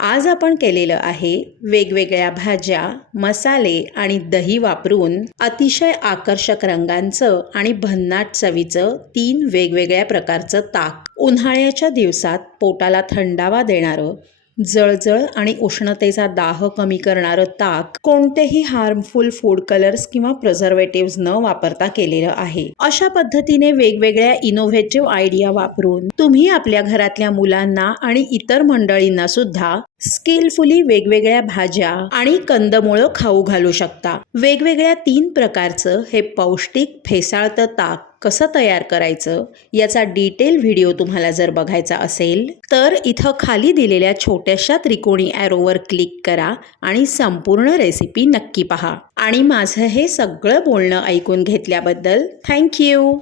आज आपण केलेलं आहे वेगवेगळ्या भाज्या, मसाले आणि दही वापरून अतिशय आकर्षक रंगांचं आणि भन्नाट चवीचं 3 वेगवेगळ्या प्रकारचं ताक। उन्हाळ्याच्या दिवसात पोटाला थंडावा देणारं, जळजळ आणि उष्णतेचा दाह कमी करणारं ताक कोणतेही हार्मफुल फूड कलर्स किंवा प्रिझर्वेटिव्हज न वापरता केलेलं आहे। अशा पद्धतीने वेगवेगळ्या इनोव्हेटिव्ह आयडिया वापरून तुम्ही आपल्या घरातल्या मुलांना आणि इतर मंडळींना सुद्धा स्किलफुली वेगवेगळ्या भाज्या आणि कंदमुळं खाऊ घालू शकता। वेगवेगळ्या 3 प्रकारचं हे पौष्टिक फेसाळतं ताक कसं तयार करायचं याचा डिटेल व्हिडिओ तुम्हाला जर बघायचा असेल तर इथं खाली दिलेल्या छोट्याशा त्रिकोणी ॲरोवर क्लिक करा आणि संपूर्ण रेसिपी नक्की पहा। आणि माझं हे सगळं बोलणं ऐकून घेतल्याबद्दल थँक्यू।